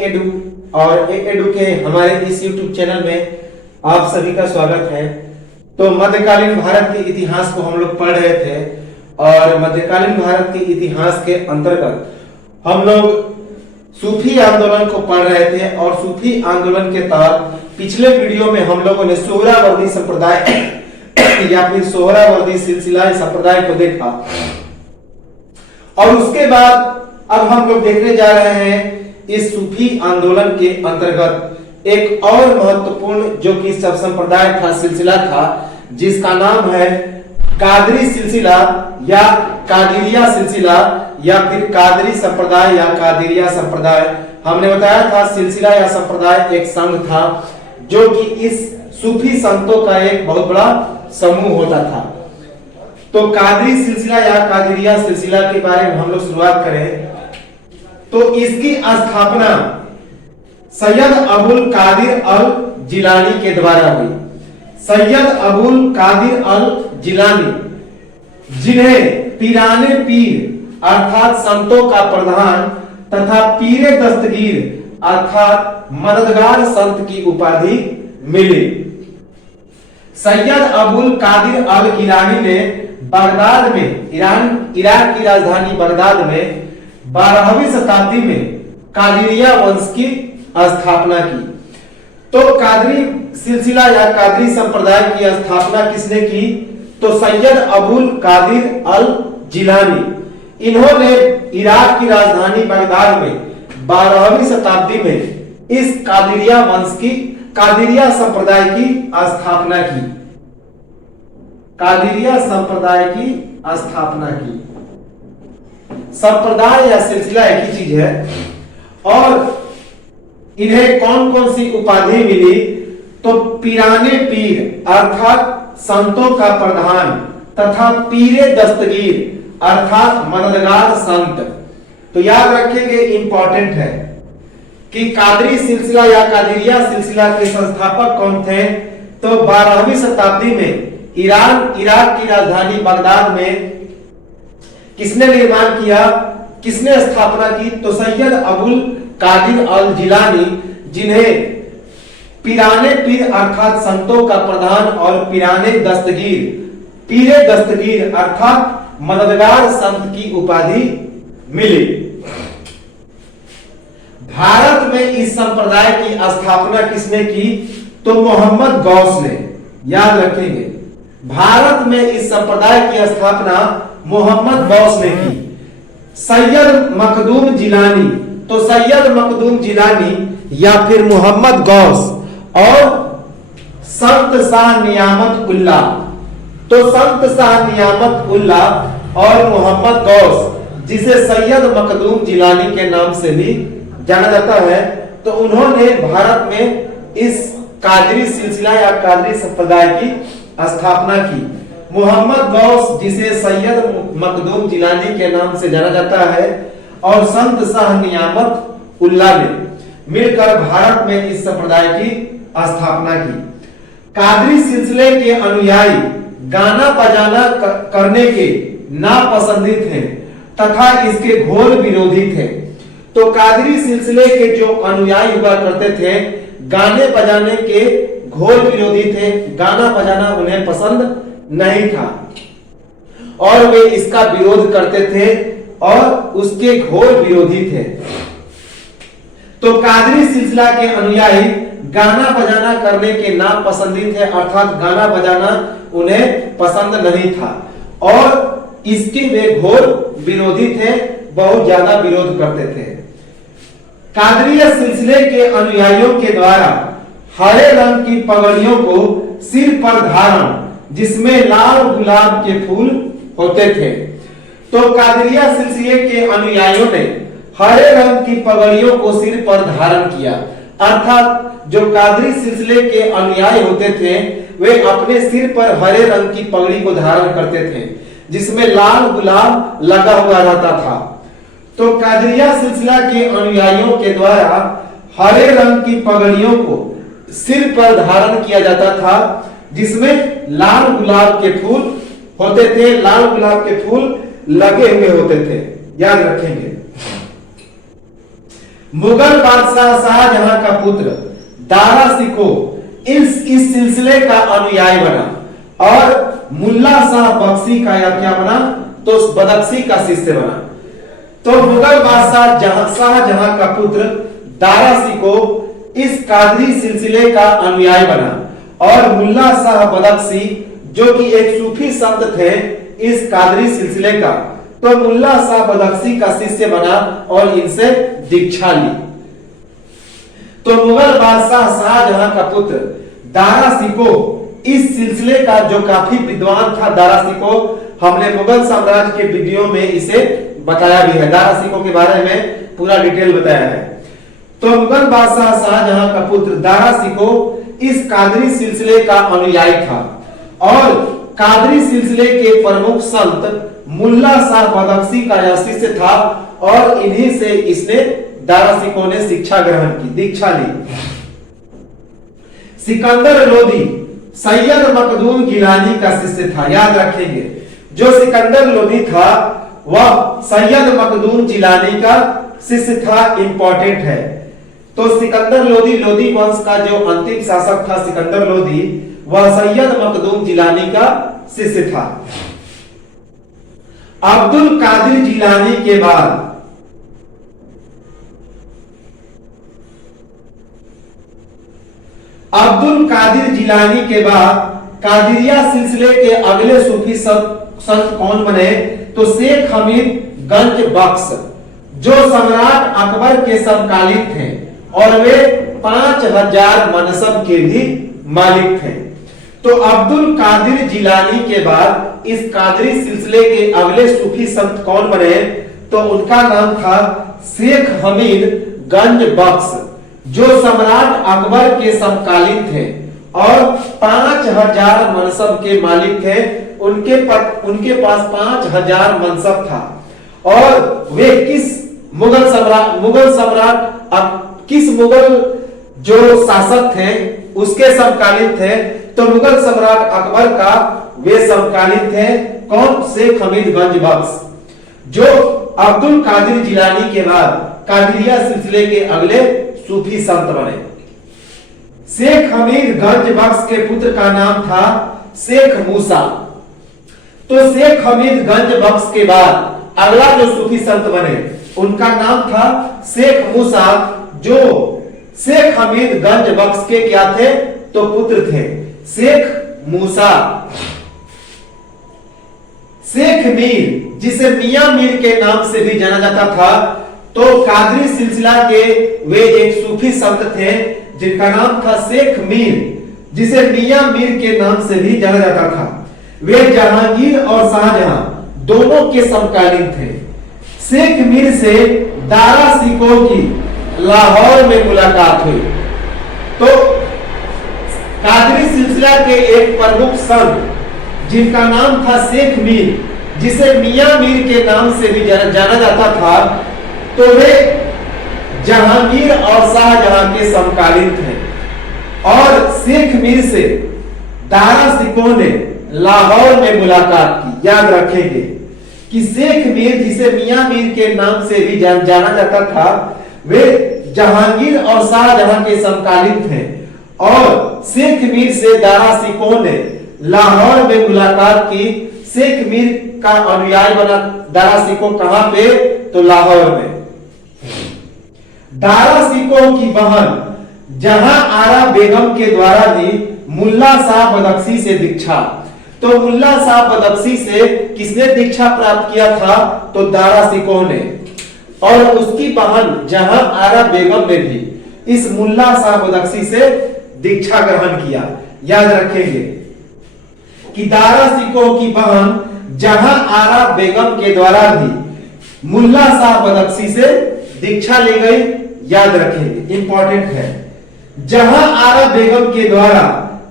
Edu और edu के हमारे इस YouTube चैनल में आप सभी का स्वागत है। तो मध्यकालीन भारत के इतिहास को हम लोग पढ़ रहे थे और मध्यकालीन भारत के इतिहास के अंतर्गत हम लोग सूफी आंदोलन को पढ़ रहे थे और सूफी आंदोलन के तहत पिछले वीडियो में हम लोगों ने सोहरावर्दी संप्रदाय या फिर सोहरावर्दी सिलसिला संप्रदाय को देखा और उसके बाद अब हम लोग देखने जा रहे हैं इस सूफी आंदोलन के अंतर्गत एक और महत्वपूर्ण जो कि सब संप्रदाय था, सिलसिला था, जिसका नाम है कादरी सिलसिला या कादिरिया सिलसिला या फिर कादरी संप्रदाय या कादिरिया संप्रदाय। हमने बताया था सिलसिला या संप्रदाय एक संघ था जो कि इस सूफी संतों का एक बहुत बड़ा समूह होता था। तो कादरी सिलसिला या कादिरिया सिलसिला के बारे में हम लोग शुरुआत करें तो इसकी स्थापना सैयद अबुल कादिर अल जिलानी के द्वारा हुई। सैयद अबुल कादिर अल जिलानी, जिन्हें पीराने पीर अर्थात संतों का प्रधान तथा पीरे दस्तगीर अर्थात मददगार संत की उपाधि मिली। सैयद अबुल कादिर अल जिलानी ने बगदाद में इराक की राजधानी बगदाद में 12वीं शताब्दी में कादिरिया वंश की स्थापना की। तो कादरी सिलसिला या कादरी संप्रदाय की स्थापना किसने की? तो सैयद अबुल कादिर अल जिलानी। इन्होंने इराक की राजधानी बगदाद में 12वीं शताब्दी में इस कादिरिया वंश की कादिरिया संप्रदाय की स्थापना की। कादिरिया संप्रदाय की स्थापना की। संप्रदाय या सिलसिला एक ही चीज है। और इन्हें कौन कौन सी उपाधि मिली? तो पीराने पीर अर्थात संतों का प्रधान तथा पीरे दस्तगीर अर्थात मददगार संत। तो याद रखेंगे, इंपॉर्टेंट है कि कादरी सिलसिला या कादिरिया सिलसिला के संस्थापक कौन थे? तो 12वीं शताब्दी में इराक की राजधानी बगदाद में किसने निर्माण किया, किसने स्थापना की? तो सैयद अबुल कादिर अल जिलानी, जिन्हें पीराने पीर अर्थात संतों का प्रधान और पीरे दस्तगीर अर्थात मददगार संत की उपाधि मिली। भारत में इस संप्रदाय की स्थापना किसने की? तो मोहम्मद गौस ने। याद रखेंगे, भारत में इस संप्रदाय की स्थापना मोहम्मद गौस ने की। सैयद मखदूम जिलानी, तो सैयद मखदूम जिलानी या फिर मोहम्मद गौस और संत शाह नियामत उल्ला। तो संत शाह नियामत उल्ला और मोहम्मद गौस, जिसे सैयद मखदूम जिलानी के नाम से भी जाना जाता है, तो उन्होंने भारत में इस कादरी सिलसिला या कादरी संप्रदाय की स्थापना की। मोहम्मद गौस, जिसे सैयद मखदूम जिलानी के नाम से जाना जाता है, और संत शाह नियामत उल्ला ने मिलकर भारत में इस संप्रदाय की स्थापना की। कादरी सिलसिले के अनुयायी गाना बजाना करने के नापसंदीद थे तथा इसके घोर विरोधी थे। तो कादरी सिलसिले के जो अनुयायी हुआ करते थे गाने बजाने के घोर विरोधी थे। गाना बजाना उन्हें पसंद नहीं था और वे इसका विरोध करते थे और उसके घोर विरोधी थे। तो कादरी सिलसिला के अनुयायी गाना बजाना करने के नापसंदीद थे, अर्थात गाना बजाना उन्हें पसंद नहीं था और इसके वे घोर विरोधी थे, बहुत ज्यादा विरोध करते थे। कादरिया सिलसिले के अनुयायियों के द्वारा हरे रंग की पगड़ियों को सिर पर धारण, जिसमें लाल गुलाब के फूल होते थे। तो कादरिया सिलसिले के अनुयायियों ने हरे रंग की पगड़ियों को सिर पर धारण किया, अर्थात जो कादरी सिलसिले के अनुयायी होते थे वे अपने सिर पर हरे रंग की पगड़ी को धारण करते थे, जिसमें लाल गुलाब लगा हुआ रहता था। तो कादरिया सिलसिला के अनुयायियों के द्वारा हरे रंग की पगड़ियों को सिर पर धारण किया जाता था, जिसमें लाल गुलाब के फूल होते थे, लाल गुलाब के फूल लगे हुए होते थे। याद रखेंगे। मुगल बादशाह शाहजहां का पुत्र दारा शिकोह इस सिलसिले का अनुयायी बना और मुल्ला शाह बख्शी का या क्या बना, तो बदख्शी का शिष्य बना। तो मुगल बादशाह शाहजहां का पुत्र दारा शिकोह इस कादरी सिलसिले का अनुयायी बना और मुल्ला शाह बदख्शी जो कि एक सूफी संत थे इस कादरी सिलसिले का, तो मुल्ला शाह बदख्शी का शिष्य बना और इनसे दीक्षा ली। तो मुगल बादशाह शाहजहां का पुत्र दारा शिकोह इस सिलसिले का जो काफी विद्वान था, दारा शिकोह हमने मुगल साम्राज्य के वीडियो में इसे बताया भी है, दारा शिकोह के बारे में पूरा डिटेल बताया है। तो मुगल बादशाह शाहजहां का पुत्र दारा शिकोह इस कादरी सिलसिले का अनुयायी था और कादरी सिलसिले के प्रमुख संत मुल्ला शाह बदख्शी का यह शिष्य था और इन्हीं से इसने दारा शिकोह ने शिक्षा ग्रहण की, दीक्षा ली। सिकंदर लोदी सैयद मखदूम गिलानी का शिष्य था, याद रखेंगे। जो सिकंदर लोदी था वह सैयद मखदूम जिलानी का शिष्य था, इंपॉर्टेंट है। तो सिकंदर लोदी वंश का जो अंतिम शासक था सिकंदर लोदी, वह सैयद मखदूम जिलानी का शिष्य था। अब्दुल कादिर जिलानी के बाद कादिरिया सिलसिले के अगले सूफी संत कौन बने, तो शेख हमीद गंज बख्श जो सम्राट अकबर के समकालीन थे और वे 5000 मनसब के भी मालिक थे। तो अब्दुल कादिर जिलानी के बाद इस कादरी सिलसिले के अगले सूफी संत कौन बने, तो उनका नाम था शेख हमीद गंज बख्श जो सम्राट अकबर के समकालीन थे और 5000 मनसब के मालिक थे। उनके पास 5000 मनसब था और वे किस मुगल जो शासक थे उसके समकालीन थे, तो मुगल सम्राट अकबर का वे समकालीन थे। कौन? शेख हमीद गंज बख्श जो अब्दुल कादिर जिलानी के बाद कादिरिया सिलसिले के अगले सूफी संत बने। शेख हमीद गंज बख्श के पुत्र का नाम था शेख मूसा। तो शेख हमीद गंज बख्श के बाद अगला जो सूफी संत बने उनका नाम था शेख मूसा जो शेख हमीद गंज बख्श के क्या थे, तो पुत्र थे। शेख मूसा, शेख मीर जिसे मियां मीर के नाम से भी जाना जाता था, तो कादरी सिलसिला के वे एक सूफी संत थे जिनका नाम था शेख मीर जिसे मियां मीर के नाम से भी जाना जाता था। वे जहांगीर और शाहजहां दोनों के समकालीन थे। शेख मीर से दारा शिकोह की लाहौर में मुलाकात हुई। तो कादरी सिलसिला के एक प्रमुख संत जिनका नाम था शेख मीर जिसे मियां मीर के नाम से भी जाना जाता था, तो वे जहांगीर और शाहजहां के समकालीन थे और शेख मीर से दारा शिकोह ने लाहौर में मुलाकात की। याद रखेंगे कि शेख मीर जिसे मियां मीर के नाम से भी जाना जाता था, वे जहांगीर और शाहजहां के समकालीन थे और शेख मीर से दारा शिकोह ने लाहौर में मुलाकात की। शेख मीर का अनुयायी बना दारा शिकोह। कहां पे? तो लाहौर में। दारा शिकोह की बहन जहां आरा बेगम के द्वारा भी मुल्ला शाह बदख्शी से दीक्षा। तो मुल्ला शाह बदख्शी से किसने दीक्षा प्राप्त किया था? तो दारा शिकोह ने। और उसकी बहन जहां आरा बेगम ने भी इस मुल्ला शाह बदख्शी से दीक्षा ग्रहण किया। याद रखेंगे कि दारा शिकोह की बहन जहां आरा बेगम के द्वारा भी मुल्ला शाह बदख्शी से दीक्षा ली गई। याद रखेंगे, इंपॉर्टेंट है। जहां आरा बेगम के द्वारा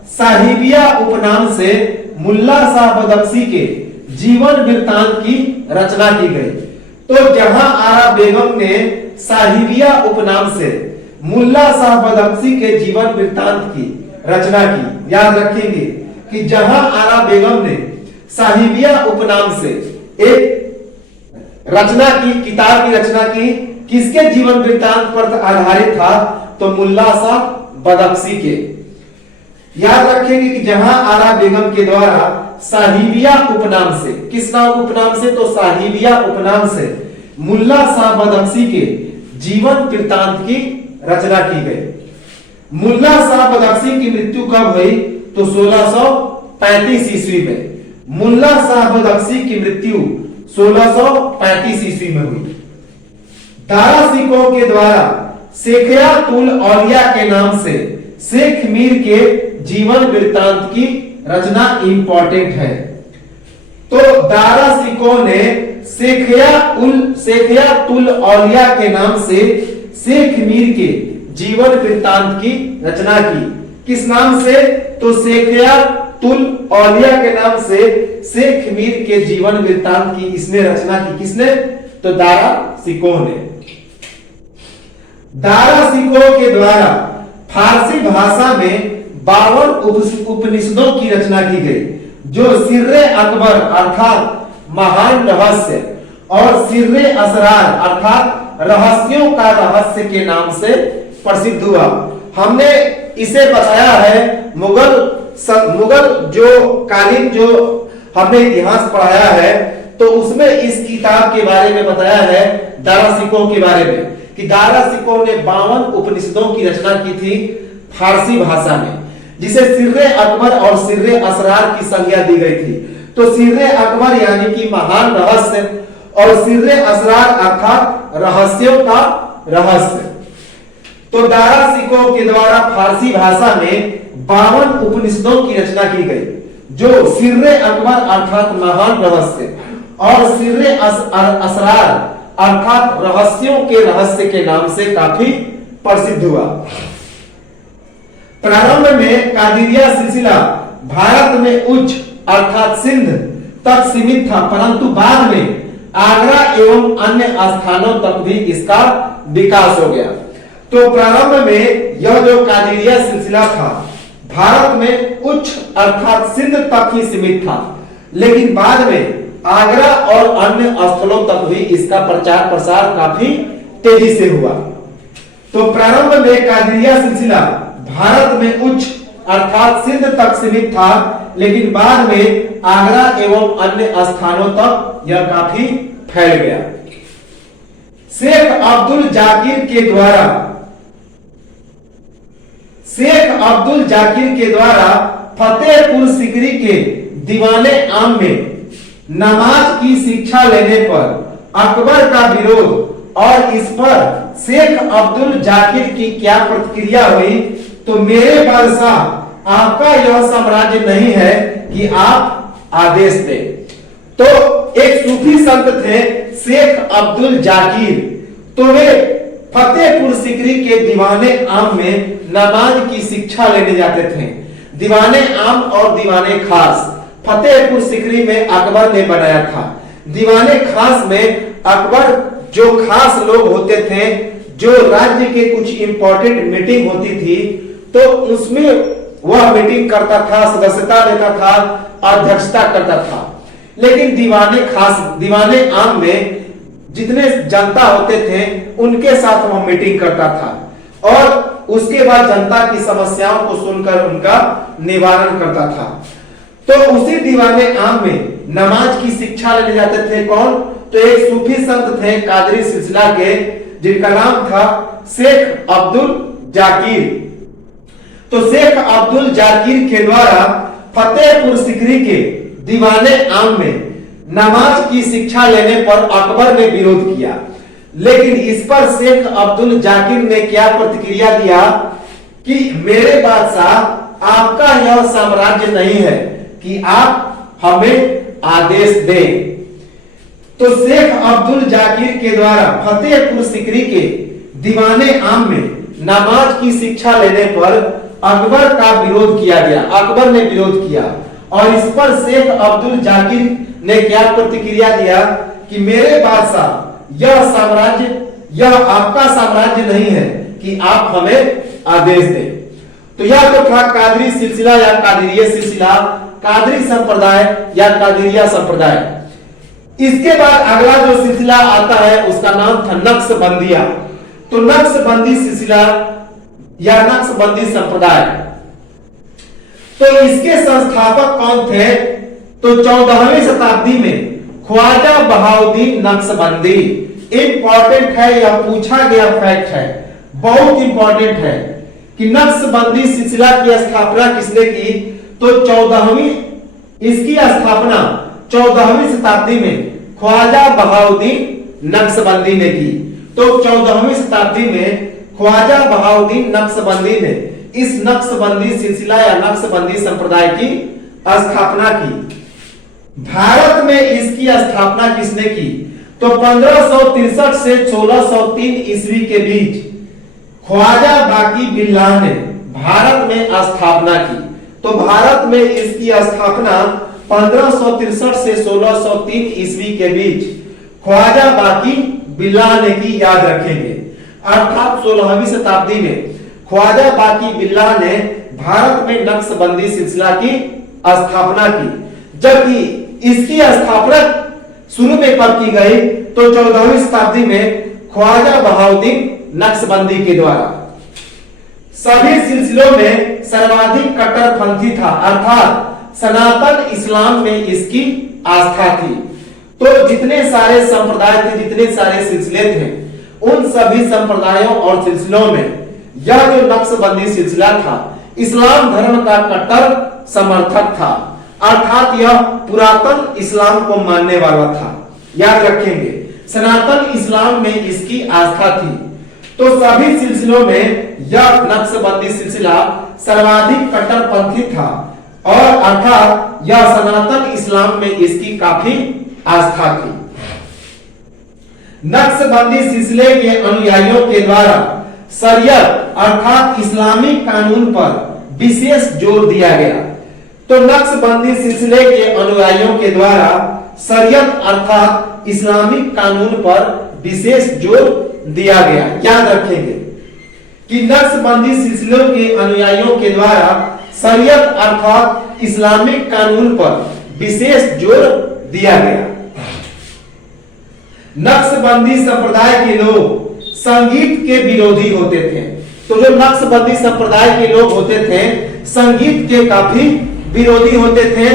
साहिबिया उपनाम से मुल्ला शाह बदख्शी के जीवन वृत्तांत की रचना की गई। तो जहां आरा बेगम ने साहिबिया उपनाम से मुल्ला शाह बदख्शी के जीवन वृत्तांत की रचना की। याद रखेंगे कि जहां आरा बेगम ने साहिबिया उपनाम से एक रचना की, किताब की रचना की किसके जीवन वृत्तांत पर आधारित था? तो मुल्ला शाह बदख्शी के। याद रखेंगे कि जहां आरा बेगम के द्वारा साहिबिया उपनाम से, किस नाम उपनाम से? तो साहिबिया उपनाम से मुल्ला शाह बदख्शी के जीवन वृत्तांत की रचना की गई। मुल्ला शाह बदख्शी की मृत्यु कब हुई? तो 1635 ईस्वी में। मुल्ला शाह बदख्शी की मृत्यु 1635 ईस्वी में हुई। दारा सिकोह के द्वारा शेखियातुल औलिया के नाम से शेख मीर के जीवन वृत्तांत की रचना इंपॉर्टेंट है। तो दारा सिकोह ने शेखियातुल औलिया के नाम से शेख मीर के जीवन वृत्तांत की रचना की। किस नाम से? तो शेखियातुल औलिया के नाम से शेख मीर के जीवन वृत्तांत की इसने रचना की। किसने? तो दारा सिकोह ने। दारा सिकोह के द्वारा फारसी भाषा में 52 उपनिषदों की रचना की गई, जो सिर्रे अकबर अर्थात महान रहस्य और सिर्रे असरार अर्थात रहस्यों का रहस्य के नाम से प्रसिद्ध हुआ। हमने इसे बताया है मुगल जो कालीन जो हमने इतिहास पढ़ाया है, तो उसमें इस किताब के बारे में बताया है, दारा सिकोह के बारे में, कि दारा सिकोह ने 52 उपनिषदों की रचना की थी फारसी भाषा में, जिसे सिर्रे अकबर और सिर्रे असरार की संज्ञा दी गई थी। तो सिर्रे अकबर यानी कि महान रहस्य और सिर्रे असरार अर्थात रहस्यों का रहस्य। तो दारा सिकोह के द्वारा फारसी भाषा में 52 उपनिषदों की रचना की गई, जो सिर्रे अकबर अर्थात महान रहस्य और सिर्रे असरार अर्थात रहस्यों के रहस्य के नाम से काफी प्रसिद्ध हुआ। प्रारंभ में कादिरिया सिलसिला भारत में उच्च अर्थात सिंध तक सीमित था, परंतु बाद में आगरा एवं अन्य स्थानों तक भी इसका विकास हो गया। तो प्रारंभ में यह जो कादिरिया सिलसिला था भारत में उच्च अर्थात सिंध तक ही सीमित था, लेकिन बाद में आगरा और अन्य स्थलों तक भी इसका प्रचार प्रसार काफी तेजी से हुआ। तो प्रारंभ में कादिरिया सिलसिला भारत में उच्च अर्थात सिंध तक सीमित था, लेकिन बाद में आगरा एवं अन्य स्थानों तक यह काफी फैल गया। शेख अब्दुल जाकिर के द्वारा फतेहपुर सिकरी के दीवाने आम में नमाज की शिक्षा लेने पर अकबर का विरोध और इस पर शेख अब्दुल जाकिर की क्या प्रतिक्रिया हुई? तो मेरे बादशाह आपका यह साम्राज्य नहीं है कि आप आदेश दें। तो एक सूफी संत थे शेख अब्दुल जाकिर, तो वे फतेहपुर सिकरी के दीवाने आम में नमाज की शिक्षा लेने जाते थे। दीवाने आम और दीवाने खास फतेहपुर सिकरी में अकबर ने बनाया था। दीवाने खास में अकबर जो खास लोग होते थे, जो राज्य के कुछ इंपॉर्टेंट मीटिंग होती थी, तो उसमें वह मीटिंग करता था, सदस्यता लेता था, अध्यक्षता करता था। लेकिन दीवाने आम में जितने जनता होते थे उनके साथ वह मीटिंग करता था और उसके बाद जनता की समस्याओं को सुनकर उनका निवारण करता था। तो उसी दीवाने आम में नमाज की शिक्षा लेने जाते थे कौन? तो एक सूफी संत थे कादरी सिलसिला के, जिनका नाम था शेख अब्दुल जाकिर। तो शेख अब्दुल जाकिर के द्वारा फतेहपुर सिकरी के दीवाने आम में नमाज की शिक्षा लेने पर अकबर ने विरोध किया, लेकिन इस पर शेख अब्दुल जाकिर ने क्या प्रतिक्रिया दिया कि मेरे बादशाह आपका यह साम्राज्य नहीं है कि आप हमें आदेश दें। तो शेख अब्दुल जाकिर के द्वारा फतेहपुर सिकरी के दीवाने आम में नमाज की शिक्षा लेने पर अकबर का विरोध किया गया। अकबर ने विरोध किया और इस पर शेख अब्दुल जाकिर ने क्या प्रतिक्रिया दिया कि मेरे बादशाह यह आपका साम्राज्य नहीं है कि आप हमें आदेश दें। तो यह तो था कादरी सिलसिला या कादरिया सिलसिला, कादरी संप्रदाय या कादरिया संप्रदाय। इसके बाद अगला जो सिलसिला आता है उसका नाम था नक्शबंदिया। तो नक्शबंदी सिलसिला या नक्शबंदी संप्रदाय, तो इसके संस्थापक कौन थे? तो 14वीं शताब्दी में ख्वाजा बहाउद्दीन नक्शबंदी। इंपॉर्टेंट है, यह पूछा गया फैक्ट है, बहुत इंपॉर्टेंट है कि नक्शबंदी सिलसिला की स्थापना किसने की? तो 14वीं, इसकी स्थापना 14वीं शताब्दी में ख्वाजा बहाउद्दीन नक्शबंदी ने की। तो 14वीं शताब्दी में ख्वाजा बहाउद्दीन नक्शबंदी ने इस नक्शबंदी सिलसिला या नक्शबंदी संप्रदाय की स्थापना की। भारत में इसकी स्थापना किसने की? तो 1563 से 1603 ईस्वी के बीच ख्वाजा बाकी बिल्लाह ने भारत में स्थापना की। तो भारत में इसकी स्थापना 1563 से 1603 ईस्वी के बीच ख्वाजा बाकी बिल्लाह ने की, याद रखेंगे। अर्थात 16वीं शताब्दी में ख्वाजा बाकी बिल्लाह ने भारत में नक्शबंदी सिलसिला की स्थापना की, जबकि इसकी स्थापना शुरू में कब की गई? तो 14वीं शताब्दी में ख्वाजा बहाउद्दीन नक्शबंदी के द्वारा। सभी सिलसिलों में सर्वाधिक कट्टरपंथी था, अर्थात सनातन इस्लाम में इसकी आस्था थी। तो जितने सारे संप्रदाय थे, जितने सारे सिलसिले थे, उन सभी संप्रदायों और सिलसिलों में यह जो नक्शबंदी सिलसिला था इस्लाम धर्म का कट्टर समर्थक था, अर्थात यह पुरातन इस्लाम को मानने वाला था, याद रखेंगे। सनातन इस्लाम में इसकी आस्था थी। तो सभी सिलसिलों में यह नक्शबंदी सिलसिला सर्वाधिक कट्टरपंथी था और अर्थात यह सनातन इस्लाम में इसकी काफी आस्था थी। नक्शबंदी सिलसिले के अनुयायियों के द्वारा शरीयत अर्थात इस्लामी कानून पर विशेष जोर दिया गया। तो नक्शबंदी सिलसिले के अनुयायियों के द्वारा शरीयत अर्थात इस्लामिक कानून पर विशेष जोर दिया गया, याद रखेंगे कि नक्शबंदी सिलसिलों के अनुयायियों के द्वारा शरीयत अर्थात इस्लामिक कानून पर विशेष जोर दिया गया। नक्शबंदी संप्रदाय के लोग संगीत के विरोधी होते थे। तो जो नक्शबंदी संप्रदाय के लोग होते थे संगीत के काफी विरोधी होते थे,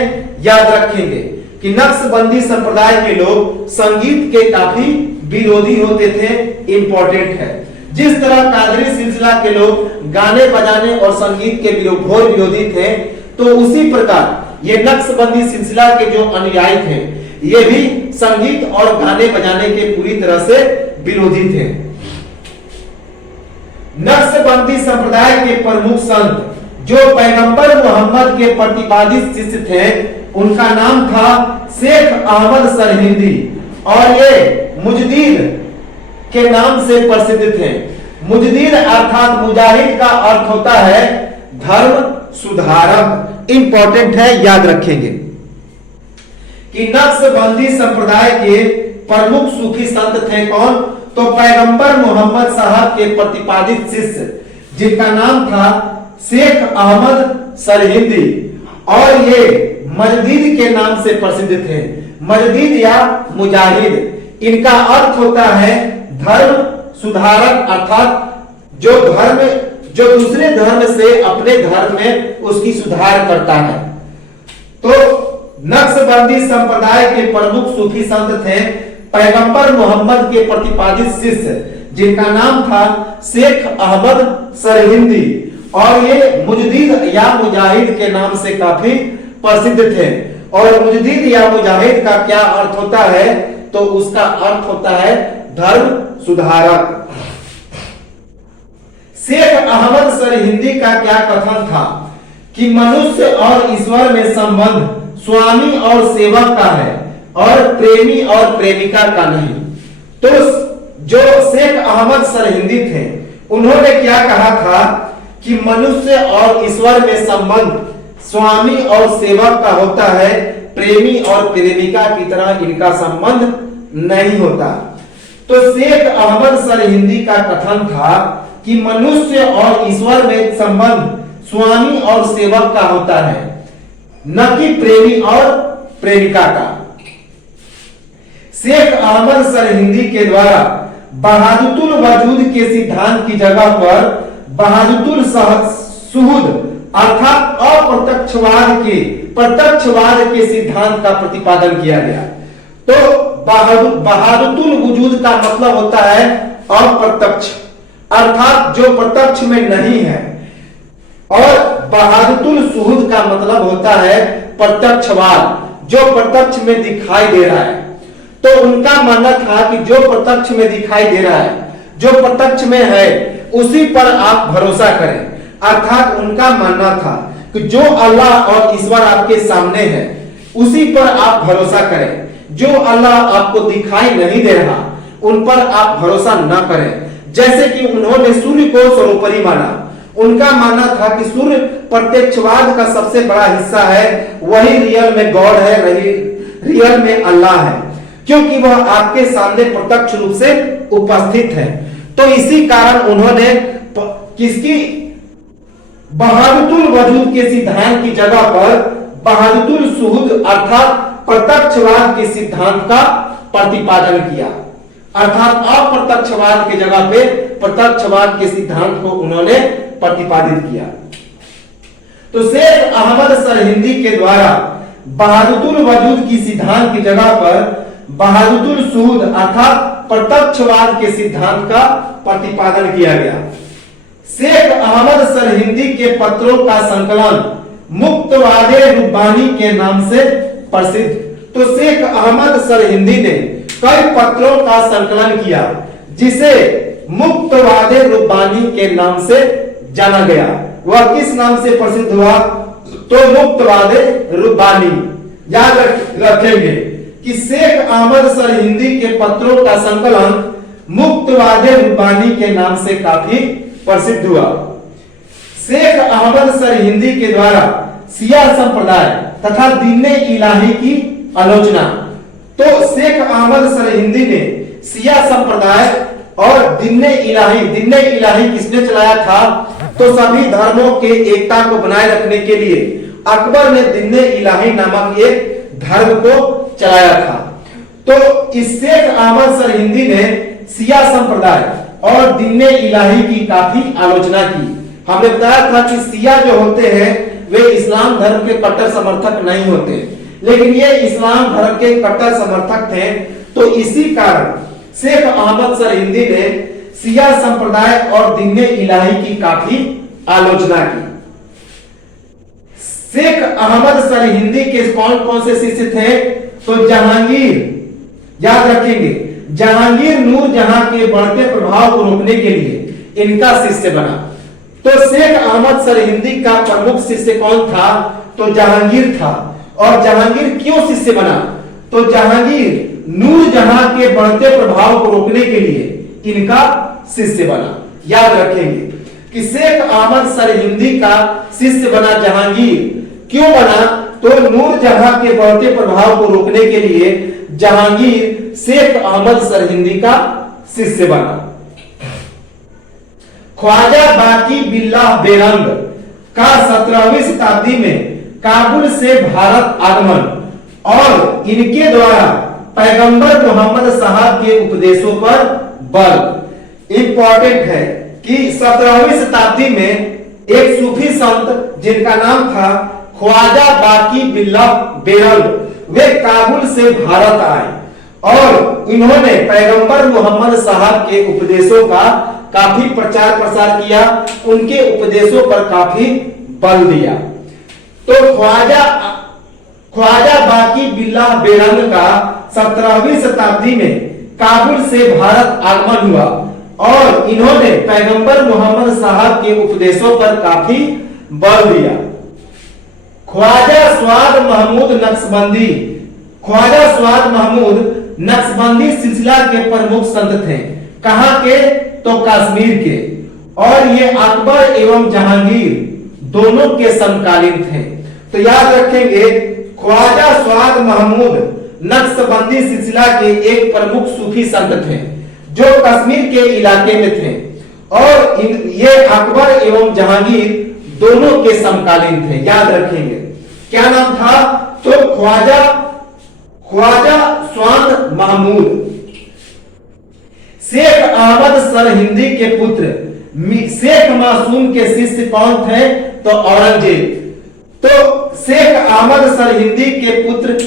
याद रखेंगे कि नक्शबंदी संप्रदाय के लोग संगीत के काफी विरोधी होते थे, इंपॉर्टेंट है। जिस तरह कादरी सिलसिला के लोग गाने बजाने और संगीत के घोर विरोधी थे, तो उसी प्रकार ये नक्शबंदी सिलसिला के जो अनुयायी थे ये भी संगीत और गाने बजाने के पूरी तरह से विरोधी थे। नक्शबंदी संप्रदाय के प्रमुख संत जो पैगंबर मोहम्मद के प्रतिपादित शिष्य थे उनका नाम था शेख अहमद सरहिंदी और ये मुजद्दिद के नाम से प्रसिद्ध थे। मुजद्दिद अर्थात मुजाहिद का अर्थ होता है धर्म सुधारक, इंपॉर्टेंट है, याद रखेंगे कि नक्शबंदी संप्रदाय के प्रमुख सूफी संत थे कौन? तो पैगंबर मोहम्मद साहब के प्रतिपादित शिष्य जिनका नाम था शेख अहमद सरहिंदी और ये मुजद्दिद के नाम से प्रसिद्ध थे। मुजद्दिद या मुजाहिद, इनका अर्थ होता है धर्म सुधारक, अर्थात जो दूसरे धर्म से अपने धर्म में उसकी सुधार करता है। तो नक्शबंदी संप्रदाय के प्रमुख सूफी संत थे पैगंबर मोहम्मद के प्रतिपादित शिष्य जिनका नाम था शेख अहमद सरहिंदी और ये मुजद्दिद या मुजाहिद के नाम से काफी प्रसिद्ध थे। और मुजद्दिद या मुजाहिद का क्या अर्थ होता है? तो उसका अर्थ होता है धर्म सुधारक। शेख अहमद सरहिंदी का क्या कथन था कि मनुष्य और ईश्वर में संबंध स्वामी और सेवक का है और प्रेमी और प्रेमिका का नहीं। तो जो शेख अहमद सरहिंदी थे उन्होंने क्या कहा था कि मनुष्य और ईश्वर में संबंध स्वामी और सेवक का होता है, प्रेमी और प्रेमिका की तरह इनका संबंध नहीं होता। तो शेख अहमद सरहिंदी का कथन था कि मनुष्य और ईश्वर में संबंध स्वामी और सेवक का होता है, न कि प्रेमी और प्रेमिका का। शेख अहमद सरहिंदी के द्वारा वहादतुल वजूद के सिद्धांत की जगह पर वहादतुल सुहूद अर्थात प्रत्यक्षवाद के सिद्धांत का प्रतिपादन किया गया। तो वहादतुल वजूद का मतलब होता है अप्रत्यक्ष, अर्थात जो प्रत्यक्ष में नहीं है, और वहादतुल सुहूद का मतलब होता है प्रत्यक्षवाद, जो प्रत्यक्ष में दिखाई दे रहा है। तो उनका मानना था कि जो प्रत्यक्ष में दिखाई दे रहा है, जो प्रत्यक्ष में है, उसी पर आप भरोसा करें। अर्थात उनका मानना था कि जो अल्लाह और ईश्वर आपके सामने है, उसी पर आप भरोसा करें। जो अल्लाह आपको दिखाई नहीं दे रहा, उन पर आप भरोसा न करें। जैसे कि उन्होंने सूर्य को सर्वोपरि माना। उनका मानना था कि सूर्य प्रत्यक्षवाद का सबसे बड़ा हिस्सा है, वही रियल में गॉड है, वही रियल में अल्लाह है, क्योंकि वह आपके सामने प्रत्यक्ष रूप से उपस्थित है। तो इसी कारण उन्होंने किसकी वहादतुल वजूद के सिद्धांत की जगह पर वहादतुल सुहूद अर्थात प्रत्यक्षवाद के सिद्धांत का प्रतिपादन किया। अर्थात अप्रत्यक्षवाद की जगह पे प्रत्यक्षवाद के सिद्धांत को उन्होंने प्रतिपादित किया। तो शेख अहमद सरहिंदी के द्वारा वहादतुल वजूद की सिद्धांत की जगह पर वहादतुल सुहूद अर्थात प्रत्यक्षवाद के सिद्धांत का प्रतिपादन किया गया। शेख अहमद सरहिंदी के पत्रों का संकलन मुक्तवादे रुब्बानी के नाम से प्रसिद्ध। तो शेख अहमद सरहिंदी ने कई पत्रों का संकलन किया, जिसे मुक्तवादे रुब्बानी के नाम से जाना गया। वह किस नाम से प्रसिद्ध हुआ? तो मुक्तवादे रुब्बानी। याद रखेंगे कि शेख अहमद सरहिंदी के पत्रों का संकलन मुक्तवादे रुब्बानी के नाम से काफी प्रसिद्ध हुआ। शेख अहमद सरहिंदी के द्वारा शिया संप्रदाय तथा दीन इलाही की आलोचना। तो शेख अहमद सरहिंदी ने शिया संप्रदाय और दीन इलाही किसने चलाया था? तो सभी धर्मों के एकता को बनाए रखने के लिए अकबर ने दीन इलाही नामक एक धर्म को चलाया था। तो इस शेख अहमद सरहिंदी ने शिया संप्रदाय और दीन इलाही की काफी आलोचना की। हमने बताया था कि शिया जो होते हैं वे इस्लाम धर्म के कट्टर समर्थक नहीं होते, लेकिन ये इस्लाम धर्म के कट्टर समर्थक थे। तो इसी कारण शेख अहमद सरहिंदी ने शिया संप्रदाय और दीन इलाही की काफी आलोचना की। शेख अहमद सरहिंदी के कौन कौन से शिष्य थे? तो जहांगीर, याद रखेंगे, जहांगीर नूर जहां के बढ़ते प्रभाव को रोकने के लिए इनका शिष्य बना। तो शेख अहमद सरहिंदी का प्रमुख शिष्य कौन था? तो जहांगीर था। और जहांगीर क्यों शिष्य बना? तो जहांगीर नूर जहां के बढ़ते प्रभाव को रोकने के लिए इनका शिष्य बना। याद रखेंगे कि शेख अहमद सरहिंदी का शिष्य बना जहांगीर। क्यों बना? तो नूर जहां के बढ़ते प्रभाव को रोकने के लिए जहांगीर शेख अहमद सरहिंदी का शिष्य बना। ख्वाजा बाकी बिल्लाह बेरंग का 17वीं शताब्दी में काबुल से भारत आगमन और इनके द्वारा पैगंबर मोहम्मद साहब के उपदेशों पर बल। इंपॉर्टेंट है कि 17वीं शताब्दी में एक सूफी संत जिनका नाम था ख्वाजा बाकी बिल्लाह बेरंग, वे काबुल से भारत आए और इन्होंने पैगंबर मोहम्मद साहब के उपदेशों का काफी प्रचार प्रसार किया, उनके उपदेशों पर काफी बल दिया। तो ख्वाजा बाकी बिल्लाह बेरंग का 17वीं शताब्दी में काबुल से भारत आगमन हुआ और इन्होंने पैगंबर मोहम्मद साहब के उपदेशों पर काफी बल दिया। ख्वाजा स्वाद महमूद नक्शबंदी, ख्वाजा स्वाद महमूद नक्शबंदी सिलसिला के प्रमुख संत थे। कहां के? तो कश्मीर के। और ये अकबर एवं जहांगीर दोनों के समकालीन थे। तो याद रखेंगे ख्वाजा स्वाद महमूद नक्शबंदी सिलसिला के एक प्रमुख सूफी संत थे जो कश्मीर के इलाके में थे और ये अकबर एवं जहांगीर दोनों के समकालीन थे। याद रखेंगे क्या नाम था? तो ख्वाजा ख्वाजा स्वान महमूद। शेख अहमद सरहिंदी के पुत्र शेख मासूम के शिष्य कौन थे? तो औरंगजेब। तो शेख अहमद सरहिंदी के पुत्र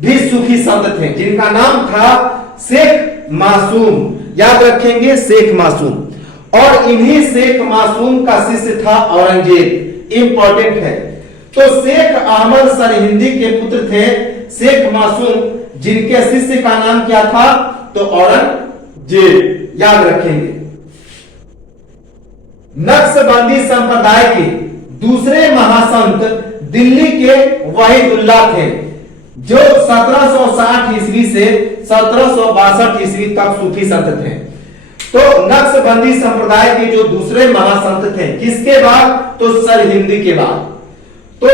भी सूफी संत थे जिनका नाम था शेख मासूम। याद रखेंगे, शेख मासूम। और इन्हीं शेख मासूम का शिष्य था औरंगजेब। इंपॉर्टेंट है। तो शेख अहमद सरहिंदी के पुत्र थे शेख मासूम, जिनके शिष्य का नाम क्या था? तो औरंगजेब। याद रखेंगे। नक्शबंदी संप्रदाय के दूसरे महासंत दिल्ली के वहीदुल्ला थे, जो 1760 ईस्वी से 1762 ईस्वी तक सूफी संत थे। तो नक्शबंदी संप्रदाय के जो दूसरे महासंत थे, किसके बाद? तो सरहिंदी के बाद। तो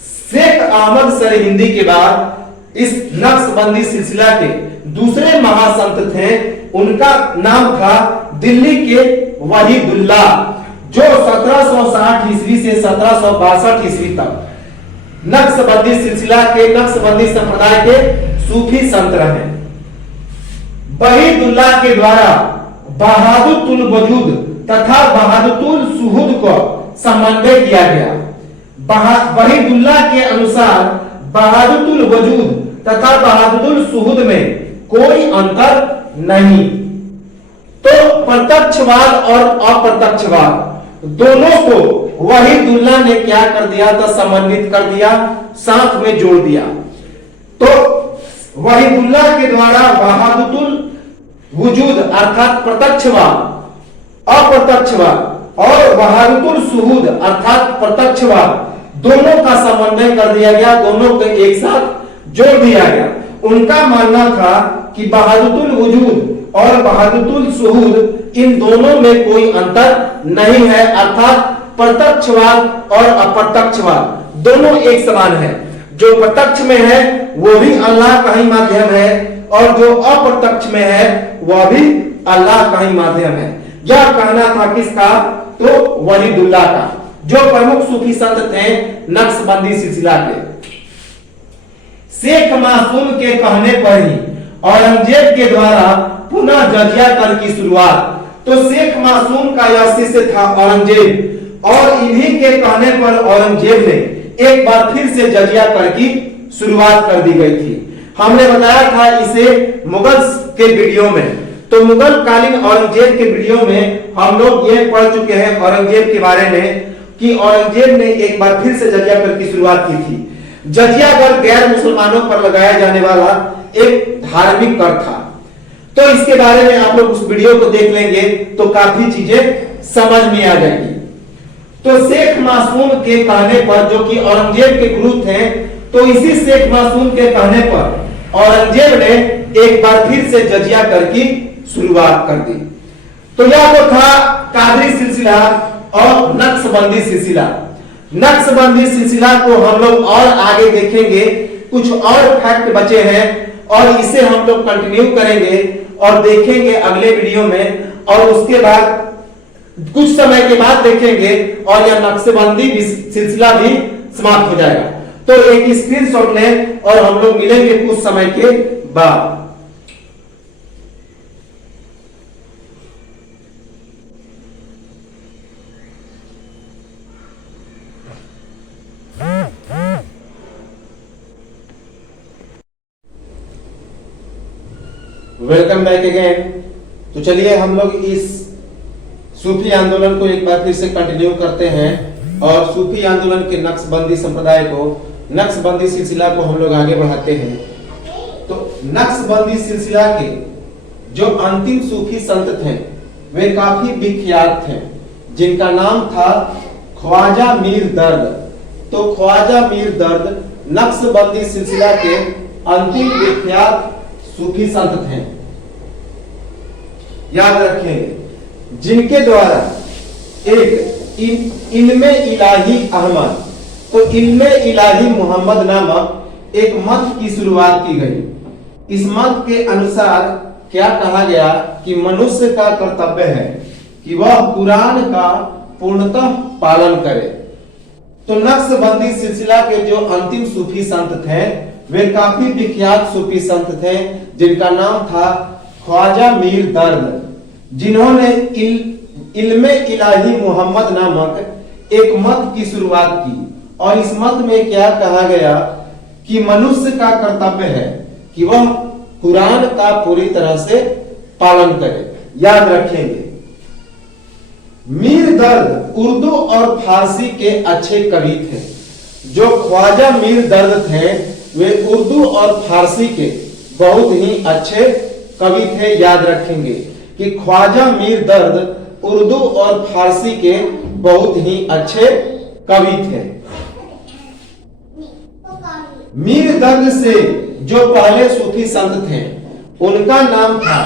शेख अहमद सरहिंदी के बाद इस नक्शबंदी सिलसिला के दूसरे महासंत थे, उनका नाम था दिल्ली के वहीदुल्ला, जो 1760 ईस्वी से 1762 ईस्वी तक नक्शबंदी सिलसिला के, नक्शबंदी संप्रदाय के सूफी संत रहे। वहीदुल्ला के द्वारा बहादुतुल वजूद तथा बहादुतुल सुहूद को समन्वय किया गया। वहीदुल्ला के अनुसार बहादुतुल वजूद तथा बहादुतुल सुहूद में कोई अंतर नहीं। तो प्रत्यक्षवाद और अप्रत्यक्षवाद दोनों को वहीदुल्ला ने क्या कर दिया था? समन्वित कर दिया, साथ में जोड़ दिया। तो वहीदुल्ला के द्वारा बहादुतुल वजूद अर्थात प्रत्यक्षवाद, अप्रत्यक्षवाद और बहादुतुल सुहूद अर्थात प्रत्यक्षवाद दोनों का समन्वय कर दिया गया, दोनों को एक साथ जोड़ दिया गया। उनका मानना था कि बहादुतुल वजूद और बहादुतुल सुहूद इन दोनों में कोई अंतर नहीं है, अर्थात प्रत्यक्षवाद और अप्रत्यक्षवाद दोनों एक समान है। जो प्रत्यक्ष में है वो भी अल्लाह का ही माध्यम है, और जो अप्रत्यक्ष में है वह भी अल्लाह का ही माध्यम है। यह कहना था किसका? तो वहीदुल्ला का, जो प्रमुख सूफी संत थे नक्शबंदी सिलसिला के। शेख मासूम के कहने पर ही औरंगजेब के द्वारा पुनः जजिया कर की शुरुआत। तो शेख मासूम का यह शिष्य था औरंगजेब, और इन्हीं के कहने पर औरंगजेब ने एक बार फिर से जजिया कर की शुरुआत कर दी गई थी। हमने बताया था इसे मुगल के वीडियो में। तो मुगल कालीन औरंगजेब के वीडियो में हम लोग ये पढ़ चुके हैं औरंगजेब के बारे में, कि औरंगजेब ने एक बार फिर से जजिया कर की शुरुआत की थी। जजिया कर गैर मुसलमानों पर लगाया जाने वाला एक धार्मिक कर था। तो इसके बारे में आप लोग उस वीडियो को देख लेंगे तो काफी चीजें समझ में आ जाएंगी। तो शेख मासूम के कहने पर, जो कि औरंगजेब के गुरु थे, तो इसी शेख मासूम के कहने पर औरंगजेब ने एक बार फिर से जजिया कर की शुरुआत कर दी। तो यह तो था कादरी सिलसिला और नक्शबंदी सिलसिला। नक्शबंदी सिलसिला को हम लोग और आगे देखेंगे, कुछ और फैक्ट बचे हैं और इसे हम लोग कंटिन्यू करेंगे और देखेंगे अगले वीडियो में, और उसके बाद कुछ समय के बाद देखेंगे और यह नक्शबंदी सिलसिला भी समाप्त हो जाएगा। तो एक स्क्रीनशॉट लें और हम लोग मिलेंगे कुछ समय के बाद। Welcome back again. तो चलिए हम लोग इस सूफी आंदोलन को एक बार फिर से कंटिन्यू करते हैं और सूफी आंदोलन के नक्शबंदी संप्रदाय को, नक्शबंदी सिलसिला को हम लोग आगे बढ़ाते हैं। तो नक्शबंदी सिलसिला के जो अंतिम सूफी संत थे वे काफी विख्यात थे, जिनका नाम था ख्वाजा मीर दर्द। तो ख्वाजा मीर दर्द नक्शबंदी सिलसिला के अंतिम विख्यात सूफी संत थे। याद रखेंगे, जिनके द्वारा एक इल्मे इलाही अहमद, तो इल्मे इलाही मोहम्मद नामक एक मत की शुरुआत की गई। इस मत के अनुसार क्या कहा गया कि मनुष्य का कर्तव्य है कि वह कुरान का पूर्णतः पालन करे। तो नक्शबंदी सिलसिला के जो अंतिम सूफी संत थे वे काफी विख्यात सूफी संत थे जिनका नाम था ख्वाजा मीर दर्द, जिन्होंने इल्मे इलाही मोहम्मद नामक एक मत की शुरुआत की। और इस मत में क्या कहा गया कि मनुष्य का कर्तव्य है कि वह कुरान का पूरी तरह से पालन करे। याद रखेंगे, मीर दर्द उर्दू और फारसी के अच्छे कवि थे। जो ख्वाजा मीर दर्द थे वे उर्दू और फारसी के बहुत ही अच्छे कवि थे। याद रखेंगे कि ख्वाजा मीर दर्द उर्दू और फारसी के बहुत ही अच्छे कवि थे। मीर दर्द से जो पहले सूफी संत थे उनका नाम था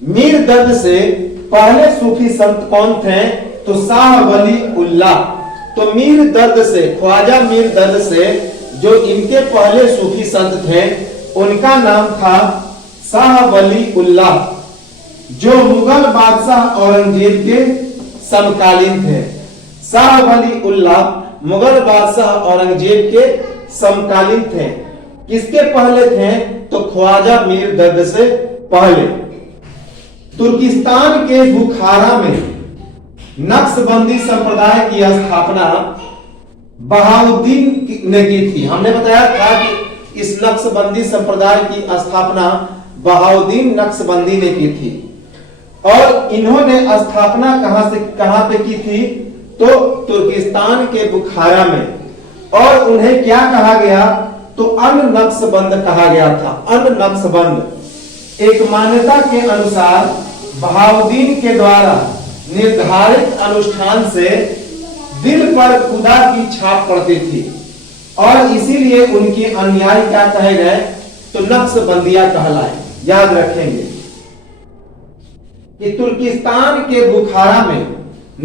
मीर दर्द से पहले सूफी संत कौन थे? तो शाह वली उल्लाह। तो मीर दर्द से, ख्वाजा मीर दर्द से जो इनके पहले सूफी संत थे उनका नाम था शाह वली उल्लाह, जो मुगल बादशाह औरंगजेब के समकालीन थे। शाह वली उल्लाह मुगल बादशाह औरंगजेब के समकालीन थे। किसके पहले थे? तो ख्वाजा मीर दर्द से पहले। तुर्किस्तान के बुखारा में नक्शबंदी संप्रदाय की स्थापना बहाउद्दीन ने की थी। हमने बताया था कि इस नक्शबंदी संप्रदाय की स्थापना बहाउद्दीन नक्शबंदी ने की थी। और इन्होंने स्थापना कहां पे की थी? तो तुर्किस्तान के बुखारा में। और उन्हें क्या कहा गया? तो अन नक्शबंद कहा गया था। अन नक्शबंद एक मान्यता के अनुसार बहाउद्दीन के द्वारा निर्धारित अनुष्ठान से दिल पर खुदा की छाप पड़ती थी और इसीलिए उनके अनुयायी क्या कहे गए? तो नक्शबंदिया कहलाए। याद रखेंगे कि तुर्किस्तान के बुखारा में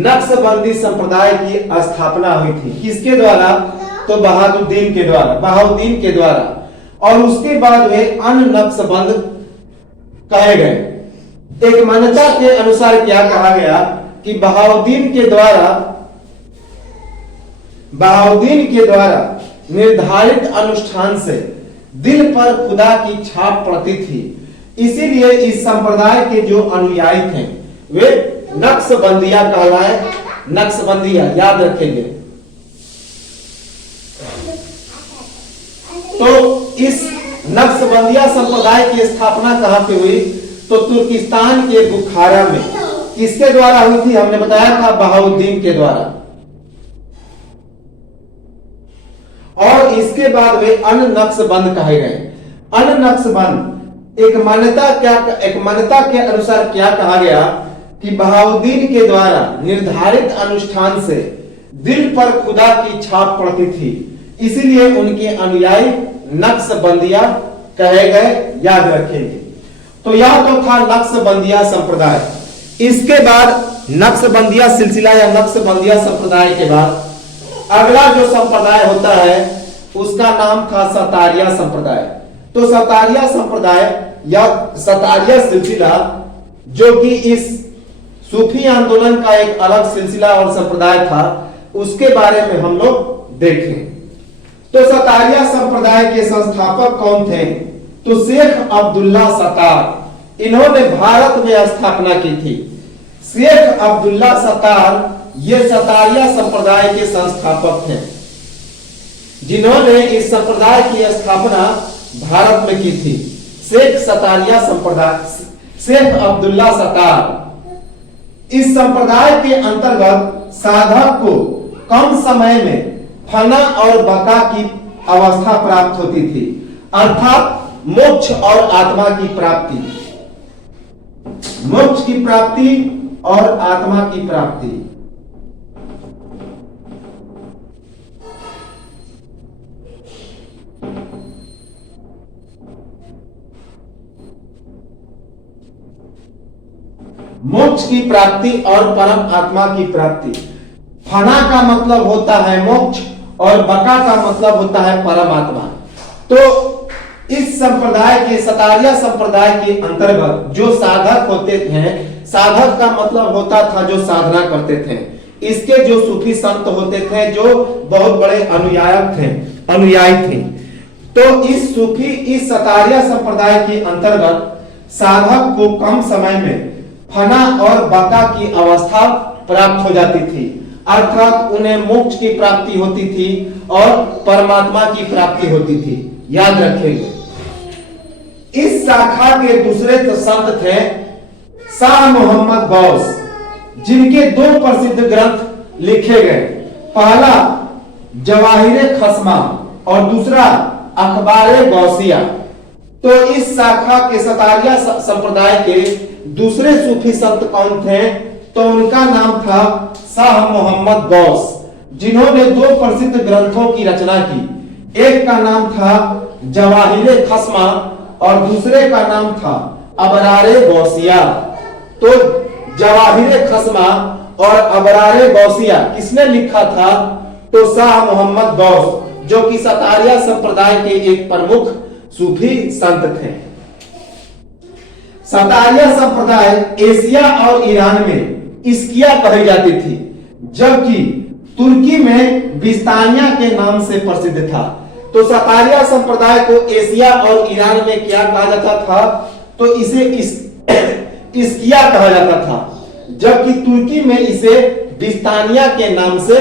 नक्शबंदी संप्रदाय की स्थापना हुई थी। किसके द्वारा? तो बहाउद्दीन के द्वारा। और उसके बाद वे अन नक्शबंद कहे गए। एक मान्यता के अनुसार क्या कहा गया कि बहाउद्दीन के द्वारा निर्धारित अनुष्ठान से दिल पर खुदा की छाप पड़ती थी, इसीलिए इस संप्रदाय के जो अनुयायी थे वे नक्शबंदिया कहलाए। नक्शबंदिया, याद रखेंगे। तो इस नक्शबंदिया संप्रदाय की स्थापना कहां पे हुई? तो तुर्किस्तान के बुखारा में। किसके द्वारा हुई थी? हमने बताया था बहाउद्दीन के द्वारा। और इसके बाद वे अन नक्शबंद कहे गए। अन नक्शबंद एक मान्यता के अनुसार क्या कहा गया कि बहाउद्दीन के द्वारा निर्धारित अनुष्ठान से दिल पर खुदा की छाप पड़ती थी, इसीलिए उनके अनुयायी नक्शबंदिया कहे गए। याद रखेंगे। तो यह तो था नक्शबंदिया संप्रदाय। इसके बाद नक्शबंदिया सिलसिला या नक्शबंदिया संप्रदाय के बाद अगला जो संप्रदाय होता है उसका नाम था सतारिया संप्रदाय। तो सतारिया संप्रदाय या सतारिया सिलसिला, जो कि इस सूफी आंदोलन का एक अलग सिलसिला और संप्रदाय था, उसके बारे में हम लोग देखें। तो सतारिया संप्रदाय के संस्थापक कौन थे? तो शेख अब्दुल्ला सत्तार। इन्होंने भारत में स्थापना की थी। शेख अब्दुल्ला सत्तार ये सतारिया संप्रदाय के संस्थापक थे, जिन्होंने इस संप्रदाय की स्थापना भारत में की थी। शेख अब्दुल्ला सत्तार। इस संप्रदाय के अंतर्गत साधक को कम समय में फना और बका की अवस्था प्राप्त होती थी, अर्थात मोक्ष और आत्मा की प्राप्ति। मोक्ष की प्राप्ति और आत्मा की प्राप्ति। मोक्ष की प्राप्ति और परम आत्मा की प्राप्ति। फना का मतलब होता है मोक्ष और बका का मतलब होता है परमात्मा। तो इस संप्रदाय के, सतारिया संप्रदाय के अंतर्गत जो साधक होते हैं, साधक का मतलब होता था जो साधना करते थे। इसके जो सूफी संत होते थे जो बहुत बड़े अनुयायी थे। तो इस सतारिया संप्रदाय के अंतर्गत साधक को कम समय में फना और बका की अवस्था प्राप्त हो जाती थी, अर्थात उन्हें मोक्ष की प्राप्ति होती थी और परमात्मा की प्राप्ति होती थी। याद रखेंगे। इस शाखा के दूसरे संत थे शाह मोहम्मद गौस, जिनके दो प्रसिद्ध ग्रंथ लिखे गए, पहला जवाहिरे खस्मा और दूसरा अखबारे गौसिया। तो इस शाखा के सतारिया संप्रदाय के दूसरे सूफी संत कौन थे? तो उनका नाम था शाह मोहम्मद गौस, जिन्होंने दो प्रसिद्ध ग्रंथों की रचना की। एक का नाम था जवाहिरे खस्मा और दूसरे का नाम था अबरारे गौसिया। तो जवाहिरे खस्मा और अबरारे गौसिया किसने लिखा था? तो शाह मोहम्मद गौस, जो कि सतारिया संप्रदाय के एक प्रमुख सूफी संत थे। सतारिया संप्रदाय एशिया और ईरान में इस्किया कही जाती थी, जबकि तुर्की में बिस्तानिया के नाम से प्रसिद्ध था। तो सतारिया संप्रदाय को एशिया और ईरान में क्या कहा जाता था? तो इसे इस्किया कहा जाता था, जबकि तुर्की में इसे बिस्तानिया के नाम से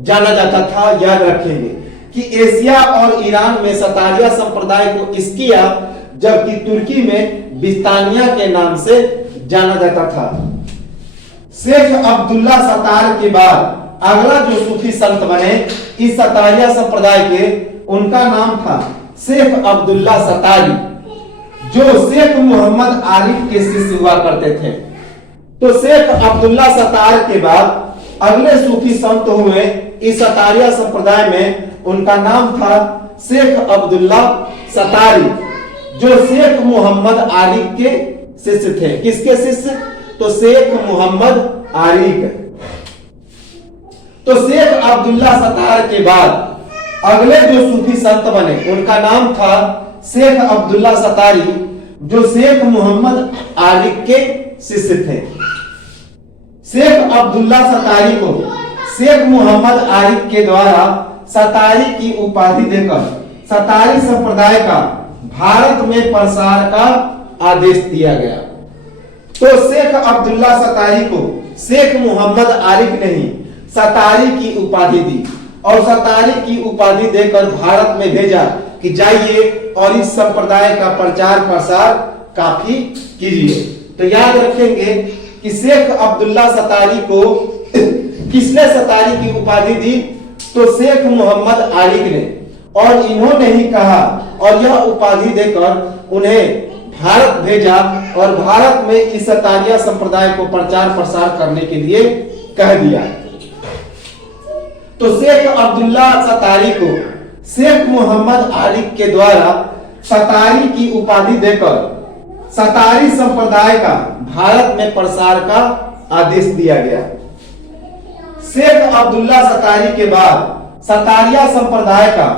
जाना जाता था। याद रखेंगे कि एशिया और ईरान में सतारिया संप्रदाय को इस्किया, जबकि तुर्की में बिस्तानिया के नाम से जाना जाता था। शेख अब्दुल्ला सतार के बाद अगला जो सूफी संत बने इस सतारिया संप्रदाय के, उनका नाम था शेख अब्दुल्ला सतारी, जो शेख मोहम्मद आरिफ के शिष्य हुआ करते थे। तो शेख अब्दुल्ला सतार के बाद अगले सूफी संत हुए इस सतारिया संप्रदाय में, उनका नाम था शेख अब्दुल्ला सतारी, जो शेख मोहम्मद आरिफ के शिष्य थे। किसके शिष्य? तो शेख मोहम्मद आरिफ। तो शेख अब्दुल्ला सतार के बाद अगले जो सूफी संत बने, उनका नाम था शेख अब्दुल्ला सतारी, जो शेख मोहम्मद आरिफ के शिष्य थे। शेख अब्दुल्ला सतारी को शेख मोहम्मद आरिफ के द्वारा सतारी की उपाधि देकर सतारी संप्रदाय का भारत में प्रसार का आदेश दिया गया। तो शेख अब्दुल्ला सतारी को शेख मोहम्मद आरिफ ने ही सतारी की उपाधि दी और सतारी की उपाधि देकर भारत में भेजा कि जाइए और इस संप्रदाय का प्रचार प्रसार काफी कीजिए। तो याद रखेंगे कि शेख अब्दुल्ला सतारी को किसने सतारी की उपाधि दी? तो शेख मोहम्मद आरिफ ने, और इन्होंने ही कहा और यह उपाधि देकर उन्हें भारत भेजा और भारत में इस सतारिया संप्रदाय को प्रचार प्रसार करने के लिए कह दिया। तो शेख अब्दुल्ला सतारी को शेख मोहम्मद आरिफ के द्वारा सतारी की उपाधि देकर सतारी संप्रदाय का भारत में प्रसार का आदेश दिया गया। शेख अब्दुल्ला सतारी के बाद सतारिया संप्रदाय का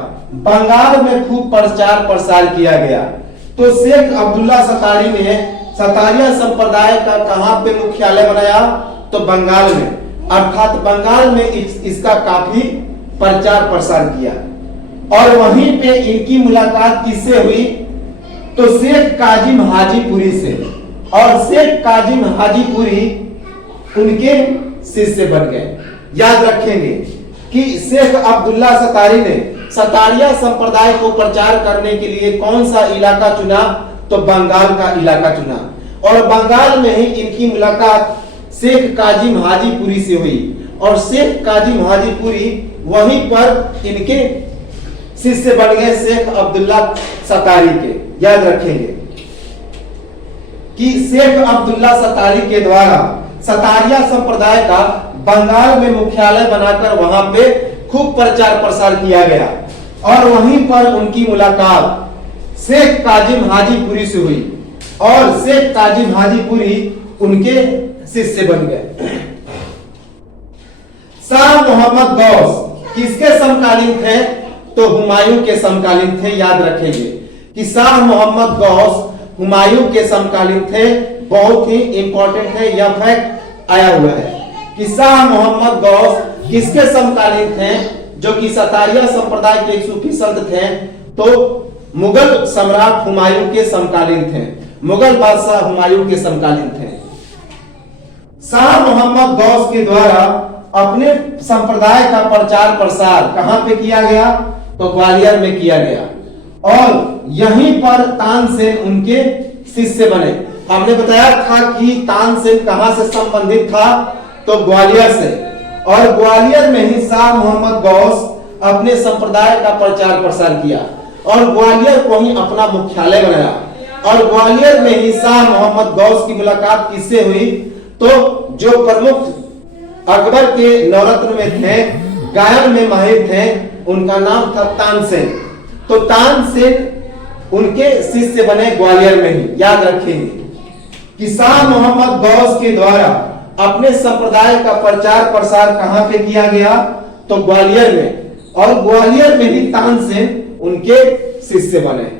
बंगाल में खूब प्रचार प्रसार किया गया। तो शेख अब्दुल्ला सतारी ने सतारिया संप्रदाय का कहां पे मुख्यालय बनाया? तो बंगाल में, अर्थात बंगाल में इसका काफी प्रचार प्रसार किया। और वहीं पे इनकी मुलाकात किससे हुई? तो शेख काजिम हाजीपुरी से, और शेख काजिम हाजीपुरी उनके शिष्य बन गए। याद रखेंगे कि शेख अब्दुल्ला सतारी ने सतारिया संप्रदाय को प्रचार करने के लिए कौन सा इलाका चुना? तो बंगाल का इलाका चुना, और बंगाल में ही इनकी मुलाकात शेख काजिम हाजीपुरी से हुई, और शेख काजिम हाजीपुरी वहीं पर इनके शिष्य बन गए शेख अब्दुल्ला सतारी के। याद रखेंगे कि शेख अब्दुल्ला सतारी के द्वारा सतारिया संप्रदाय का बंगाल में मुख्यालय बनाकर वहां पे खूब प्रचार प्रसार किया गया, और वहीं पर उनकी मुलाकात शेख काजिम हाजीपुरी से हुई, और शेख काजिम हाजीपुरी उनके शिष्य बन गए। शाह मोहम्मद गौस किसके समकालीन थे? तो हुमायूं के समकालीन थे। याद रखेंगे कि शाह मोहम्मद गौस हुमायूं के समकालीन थे, बहुत ही इंपॉर्टेंट है, यह फैक्ट आया हुआ है कि शाह मोहम्मद गौस किसके समकालीन थे, जो कि सतारिया संप्रदाय के एक सूफी संत थे, तो मुगल सम्राट हुमायूं के समकालीन थे, मुगल बादशाह हुमायूं के समकालीन थे। शाह मोहम्मद गौस के द्वारा अपने संप्रदाय का प्रचार प्रसार कहां पे किया गया, तो ग्वालियर में किया गया, और यहीं पर तानसेन उनके शिष्य बने। हमने बताया था कि तानसेन कहां से संबंधित था, तो ग्वालियर से, और ग्वालियर में ही शाह मोहम्मद गौस अपने संप्रदाय का प्रचार प्रसार किया और ग्वालियर को ही अपना मुख्यालय बनाया। और ग्वालियर में ही शाह मोहम्मद गौस की मुलाकात किससे हुई, तो जो प्रमुख अकबर के नवरत्न में थे, गायन में माहिर थे, उनका नाम था तानसेन। तो तानसेन उनके शिष्य बने ग्वालियर में ही। याद रखेंगे कि शाह मोहम्मद गौस के द्वारा अपने संप्रदाय का प्रचार प्रसार कहां पे किया गया, तो ग्वालियर में, और ग्वालियर में ही तानसेन उनके शिष्य बने।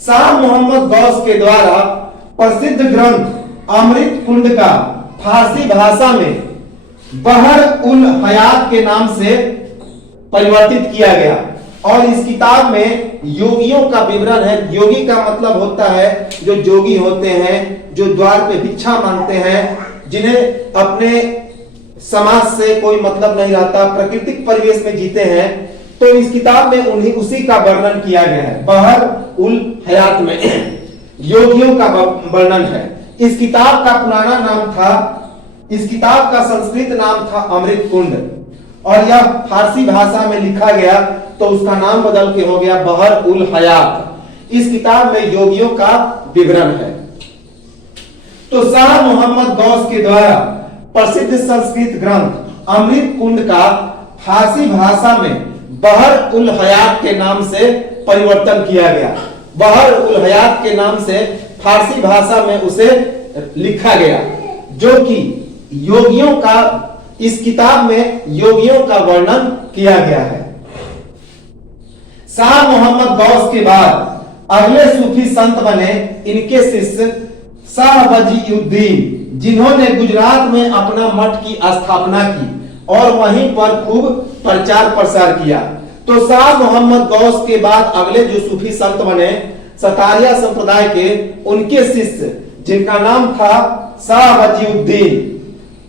शाह मोहम्मद गौस के द्वारा प्रसिद्ध ग्रंथ अमृत कुंड का फारसी भाषा में बहर उल हयात के नाम से परिवर्तित किया गया, और इस किताब में योगियों का विवरण है। योगी का मतलब होता है जो जोगी होते हैं, जो द्वार पे भिक्षा मांगते हैं, जिन्हें अपने समाज से कोई मतलब नहीं रहता, प्राकृतिक परिवेश में जीते हैं। तो इस किताब में उन्हीं उसी का वर्णन किया गया है। बहर उल हयात में योगियों का वर्णन है। इस किताब का पुराना नाम था, इस किताब का संस्कृत नाम था अमृत कुंड, और यह फारसी भाषा में लिखा गया तो उसका नाम बदल के हो गया बहर उल हयात। इस किताब में योगियों का विवरण है। तो शाह मोहम्मद गौस के द्वारा प्रसिद्ध संस्कृत ग्रंथ अमृत कुंड का फारसी भाषा में बहर उल हयात के नाम से परिवर्तन किया गया। बहर उल हयात के नाम से फारसी भाषा में उसे लिखा गया, जो कि योगियों का, इस किताब में योगियों का वर्णन किया गया है। शाह मोहम्मद गौस के बाद अगले सूफी संत बने इनके शिष्य शाह वजीउद्दीन, जिन्होंने गुजरात में अपना मठ की स्थापना की और वहीं पर खूब प्रचार प्रसार किया। तो शाह मोहम्मद गौस के बाद अगले जो सूफी संत बने सतारिया संप्रदाय के, उनके शिष्य जिनका नाम था शाह वजीउद्दीन।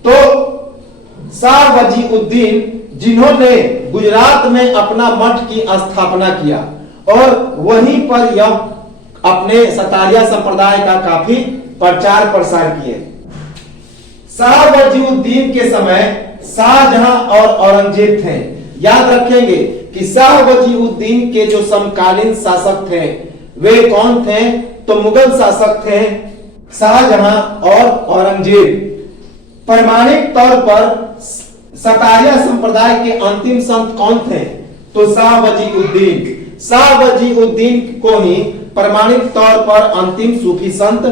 तो शाह वजीउद्दीन जिन्होंने गुजरात में अपना मठ की स्थापना किया और वहीं पर यह अपने सतारिया संप्रदाय का काफी प्रचार प्रसार किए। शाह वजीउद्दीन के समय शाहजहां और औरंगजेब थे। याद रखेंगे कि शाह वजीउद्दीन के जो समकालीन शासक थे वे कौन थे, तो मुगल शासक थे शाहजहां और औरंगजेब। प्रमाणिक तौर पर सतारिया संप्रदाय के अंतिम संत कौन थे, तो शाह वजीउद्दीन। शाह वजीउद्दीन को ही प्रमाणिक तौर पर अंतिम सूफी संत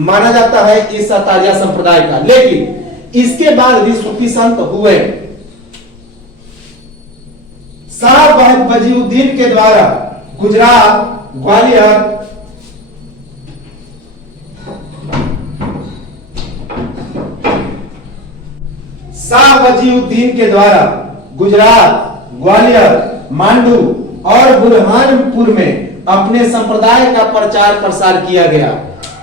माना जाता है इस सतारिया संप्रदाय का। लेकिन इसके बाद भी सूफी संत हुए। शाह वजीउद्दीन के द्वारा गुजरात, ग्वालियर, शाह वजीउद्दीन के द्वारा गुजरात, ग्वालियर, मांडू और बुरहानपुर में अपने संप्रदाय का प्रचार प्रसार किया गया।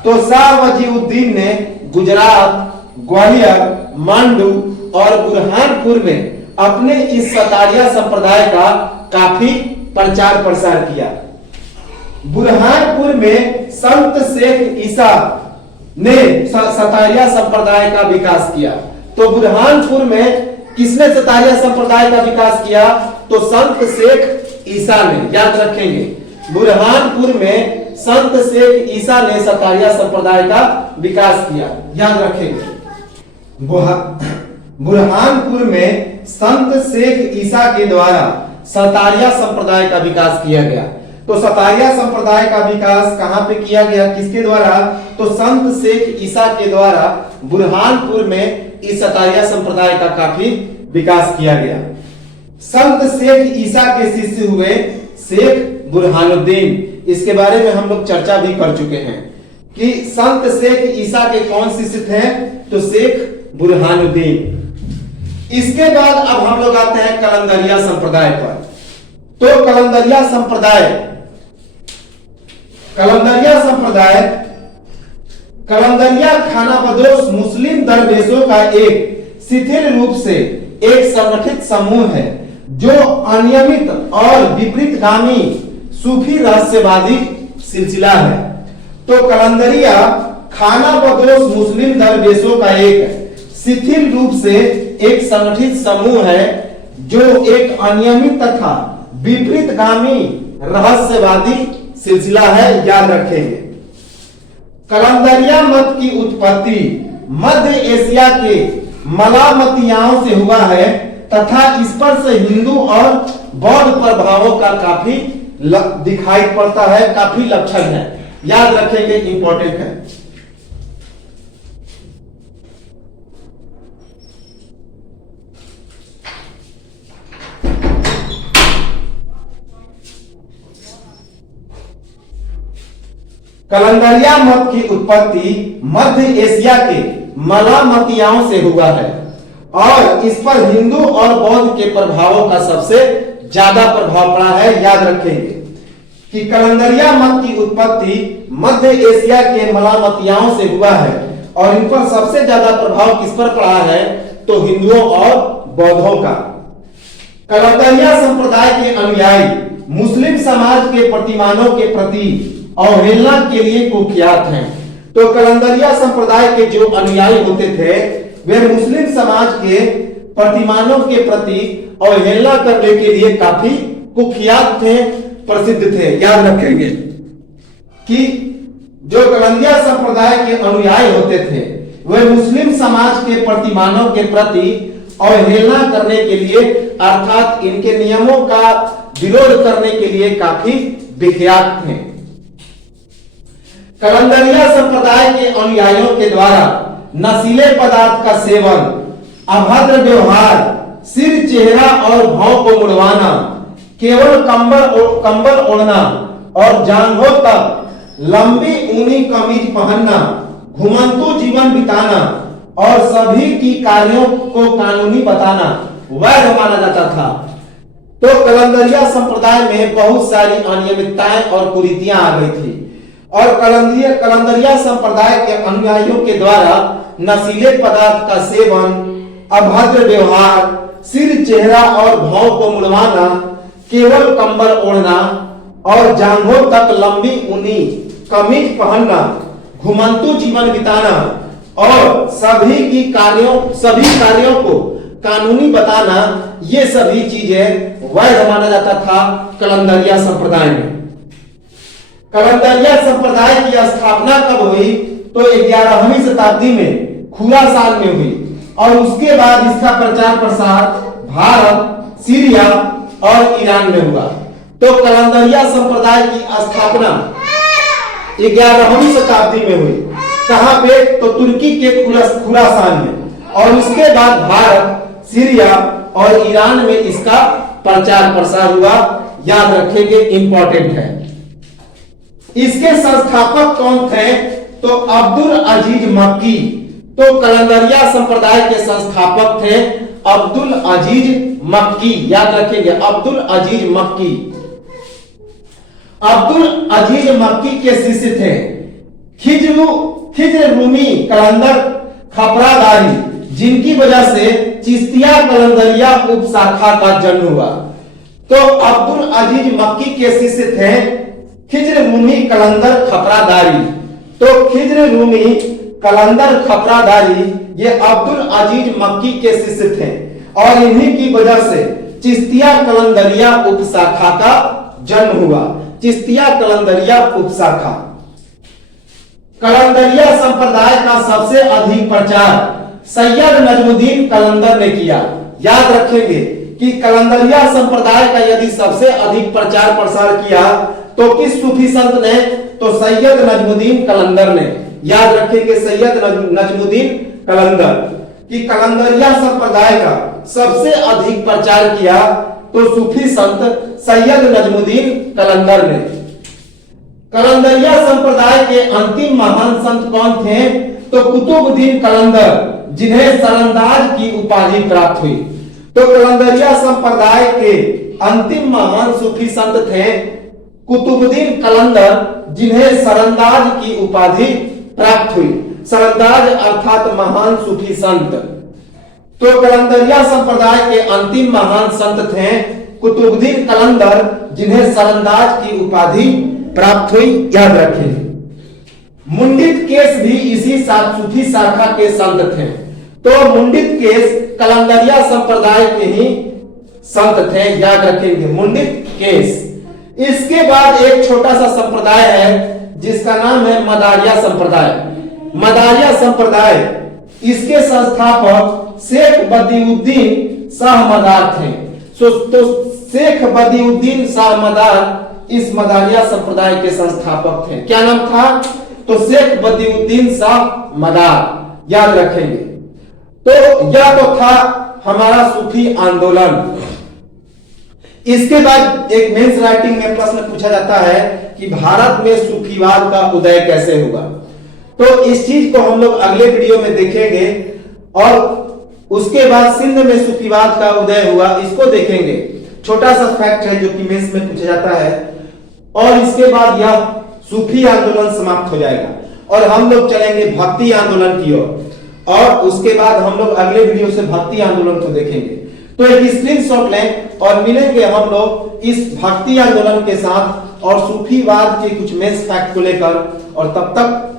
तो शाह वजीउद्दीन ने गुजरात, ग्वालियर, मांडू और बुरहानपुर में अपने इस सतारिया संप्रदाय का काफी प्रचार प्रसार किया। बुरहानपुर में संत शेख ईसा ने सतारिया संप्रदाय का विकास किया। तो बुरहानपुर में किसने सतारिया संप्रदाय का विकास किया, तो संत शेख ईसा ने। याद रखेंगे, बुरहानपुर में संत शेख ईसा ने सतारिया संप्रदाय का विकास किया। याद रखेंगे, बुरहानपुर में संत शेख ईसा के द्वारा सतारिया संप्रदाय का विकास किया गया। तो सतारिया संप्रदाय का विकास कहां पे किया गया, किसके द्वारा, तो संत शेख ईसा के द्वारा बुरहानपुर में इस सतारिया संप्रदाय का काफी विकास किया गया। संत शेख ईसा के शिष्य हुए शेख बुरहानुद्दीन। इसके बारे में हम लोग चर्चा भी कर चुके हैं कि संत शेख ईसा के कौन शिष्य थे, तो शेख बुरहानुद्दीन। इसके बाद अब हम लोग आते हैं कलंदरिया संप्रदाय पर। तो कलंदरिया संप्रदाय कलंदरिया खानाबदोश मुस्लिम दरवेशों का एक शिथिल रूप से एक संगठित समूह है जो अनियमित और विपरीतगामी सूफी रहस्यवादी सिलसिला है। तो कलंदरिया खानाबदोश मुस्लिम दरवेशों का एक शिथिल रूप से एक संगठित समूह है जो एक अनियमित तथा विपरीतगामी रहस्यवादी सिलसिला है, याद रखेंगे। कलंदरिया मत की उत्पत्ति मध्य एशिया के मलामतियाओं से हुआ है तथा इस पर से हिंदू और बौद्ध प्रभावों का काफी दिखाई पड़ता है, काफी लक्षण है, याद रखेंगे, इंपॉर्टेंट है। कलंदरिया मत की उत्पत्ति मध्य एशिया के मलामतियाओं से हुआ है और इस पर हिंदू और बौद्ध के प्रभावों का सबसे ज्यादा प्रभाव पड़ा है, याद रखेंगे कि कलंदरिया मत की उत्पत्ति मध्य एशिया के मलामतियाओं से हुआ है और इन पर सबसे ज्यादा प्रभाव किस पर पड़ा है, तो हिंदुओं और बौद्धों का। कलंदरिया संप्रदाय के अनुयायी मुस्लिम समाज के प्रतिमानों के प्रति अवहेलना के लिए कुख्यात हैं। तो कलंदरिया संप्रदाय के जो अनुयायी होते थे वे मुस्लिम समाज के प्रतिमानों के प्रति अवहेलना करने के लिए काफी कुख्यात थे, प्रसिद्ध थे, याद रखेंगे कि जो कलंदरिया संप्रदाय के अनुयायी होते थे वे मुस्लिम समाज के प्रतिमानों के प्रति अवहेलना करने के लिए अर्थात इनके नियमों का विरोध करने के लिए काफी विख्यात थे। कलंदरिया संप्रदाय के अनुयायियों के द्वारा नशीले पदार्थ का सेवन, अभद्र व्यवहार, सिर, चेहरा और भौं को मुड़वाना, केवल कंबल ओढ़ना और जांघों तक लंबी ऊनी कमीज पहनना, घुमंतू जीवन बिताना और सभी की कार्यों को कानूनी बताना वैध माना जाता था। तो कलंदरिया संप्रदाय में बहुत सारी अनियमितताएं और कुरीतियां आ गई थी और कलंदरिया संप्रदाय के अनुयायियों के द्वारा नशीले पदार्थ का सेवन, अभद्र व्यवहार, सिर, चेहरा और भौं को मुड़वाना, केवल कंबल ओढ़ना और जांघों तक लंबी ऊनी कमीज पहनना, घुमंतू जीवन बिताना और सभी कार्यों को कानूनी बताना, ये सभी चीजें वैध माना जाता था कलंदरिया संप्रदाय में। कलंदरिया संप्रदाय की स्थापना कब हुई, तो 11वीं शताब्दी में खुरासान में हुई और उसके बाद इसका प्रचार प्रसार भारत, सीरिया और ईरान में हुआ। तो कलंदरिया संप्रदाय की स्थापना 11वीं शताब्दी में हुई, कहां पे, तो तुर्की के खुरासान में, और उसके बाद भारत, सीरिया और ईरान में इसका प्रचार प्रसार हुआ, याद रखेंगे, इंपॉर्टेंट है। इसके संस्थापक कौन थे, तो अब्दुल अजीज मक्की। तो कलंदरिया संप्रदाय के संस्थापक थे अब्दुल अजीज मक्की, याद रखेंगे, अब्दुल अजीज मक्की। अब्दुल अजीज मक्की के शिष्य थे खिज्र रूमी कलंदर खपरादारी, जिनकी वजह से चिश्तिया कलंदरिया उपशाखा का जन्म हुआ। तो अब्दुल अजीज मक्की के शिष्य थे खिज्र रूमी कलंदर खपरादारी। तो खिज्र रूमी कलंदर खपरादारी ये अब्दुल अजीज मक्की के शिष्य थे और इन्हीं की वजह से चिश्तिया कलंदरिया उपशाखा का जन्म हुआ। चिश्तिया कलंदरिया उपशाखा। कलंदरिया संप्रदाय का सबसे अधिक प्रचार सैयद नजमुद्दीन कलंदर ने किया। याद रखेंगे कि कलंदरिया संप्रदाय का यदि सबसे अधिक प्रचार प्रसार किया तो किस सूफी संत ने, तो सैयद नजमुद्दीन कलंदर ने। याद रखेंगे सैयद नजमुद्दीन कलंदर कि कलंदरिया संप्रदाय का सबसे अधिक प्रचार किया तो सूफी संत सैयद नजमुद्दीन कलंदर ने। कलंदरिया संप्रदाय के अंतिम महान संत कौन थे? तो कुतुबुद्दीन कलंदर, जिन्हें सरंदाज की उपाधि प्राप्त हुई। तो कलंदरिया संप्रदाय के अंतिम महान सूफी संत थे कुतुबुद्दीन कलंदर, जिन्हें सरंदाज की उपाधि प्राप्त हुई। सरंदाज अर्थात महान सूफी संत। तो कलंदरिया संप्रदाय के अंतिम महान संत थे कुतुबुद्दीन कलंदर, जिन्हें सरंदाज की उपाधि प्राप्त हुई। याद रखें। मुंडित केस भी इसी सूफी शाखा के संत थे। तो मुंडित केस कलंदरिया संप्रदाय के ही संत थे। याद रखेंगे मुंडित केस। इसके बाद एक छोटा सा संप्रदाय है जिसका नाम है मदारिया संप्रदाय। मदारिया संप्रदाय, इसके संस्थापक शेख बदिउद्दीन शाह मदार थे। तो शेख बदिउद्दीन शाह मदार इस मदारिया संप्रदाय के संस्थापक थे। क्या नाम था? तो शेख बदिउद्दीन शाह मदार। याद रखेंगे। तो यह तो था हमारा सूफी आंदोलन। इसके बाद एक मेंस राइटिंग में प्रश्न पूछा जाता है कि भारत में सूफीवाद का उदय कैसे हुआ। तो इस चीज को हम लोग अगले वीडियो में देखेंगे और उसके बाद सिंध में सूफीवाद का उदय हुआ, इसको देखेंगे। छोटा सा फैक्ट है जो कि मेंस में पूछा जाता है। और इसके बाद यह सूफी आंदोलन समाप्त हो जाएगा और हम लोग चलेंगे भक्ति आंदोलन की ओर। और उसके बाद हम लोग अगले वीडियो से भक्ति आंदोलन को देखेंगे। तो एक स्क्रीनशॉट लें और मिलेंगे हम लोग इस भक्ति आंदोलन के साथ और सूफीवाद के कुछ मेंस फैक्ट को लेकर। और तब तक